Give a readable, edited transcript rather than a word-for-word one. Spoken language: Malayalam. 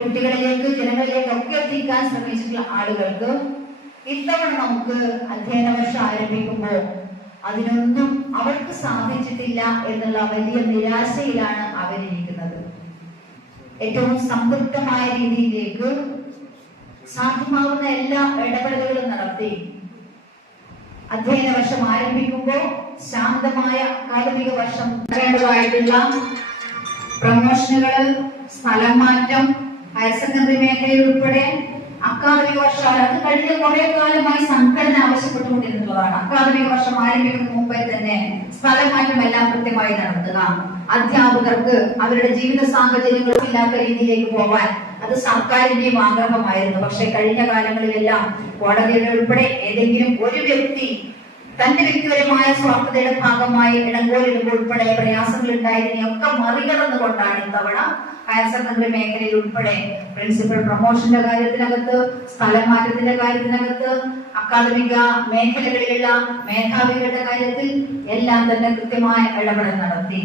കുട്ടികളിലേക്ക് ജനങ്ങളിലേക്ക് ഒക്കെ എത്തിക്കാൻ ശ്രമിച്ചിട്ടുള്ള ആളുകൾക്ക് ഇത്തവണ നമുക്ക് അധ്യയന വർഷം ആരംഭിക്കുമ്പോൾ അതിനൊന്നും അവർക്ക് സാധിച്ചിട്ടില്ല എന്നുള്ള വലിയ നിരാശയിലാണ് അവരിയ്ക്കുന്നത്. ഏറ്റവും സംതൃപ്തമായ രീതിയിലേക്ക് സാധ്യമാവുന്ന എല്ലാ ഇടപെടലുകളും നടത്തി അധ്യയന വർഷം ആരംഭിക്കുമ്പോൾ ശാന്തമായ അക്കാദമിക വർഷം വേണ്ടതായിട്ടുള്ള പ്രമോഷനുകൾ, സ്ഥലം മാറ്റം, ഹയർ സെക്കൻഡറി മേഖലയിൽ ഉൾപ്പെടെ അക്കാദമിക വർഷം അത് കഴിഞ്ഞ കുറെ കാലമായി സംഘടന ആവശ്യപ്പെട്ടുകൊണ്ടിരുന്നതാണ്. അക്കാദമിക വർഷം ആരംഭിക്കുന്നതിന് മുമ്പേ തന്നെ സ്ഥലം മാറ്റം എല്ലാം കൃത്യമായി നടത്തുക, അധ്യാപകർക്ക് അവരുടെ ജീവിത സാഹചര്യങ്ങളും ഇല്ലാത്ത രീതിയിലേക്ക് പോകാൻ അത് സർക്കാരിന്റെയും ആഗ്രഹമായിരുന്നു. പക്ഷെ കഴിഞ്ഞ കാലങ്ങളിലെല്ലാം കോടതിയുടെ ഉൾപ്പെടെ ഏതെങ്കിലും ഒരു വ്യക്തി തന്റെ വ്യക്തിപരമായ സ്വാർത്ഥതയുടെ ഭാഗമായി ഇടങ്കോലിടുമ്പോൾ ഉൾപ്പെടെ പ്രയാസങ്ങൾ ഉണ്ടായതിനെയൊക്കെ മറികടന്നുകൊണ്ടാണ് ഇത്തവണ ഹയർ സെക്കൻഡറി മേഖലയിൽ ഉൾപ്പെടെ പ്രിൻസിപ്പൽ പ്രൊമോഷന്റെ കാര്യത്തിനകത്ത്, സ്ഥലം മാറ്റത്തിന്റെ കാര്യത്തിനകത്ത്, അക്കാദമിക മേഖലകളിലുള്ള മേധാവികളുടെ കാര്യത്തിൽ എല്ലാം തന്നെ കൃത്യമായ ഇടപെടൽ നടത്തി.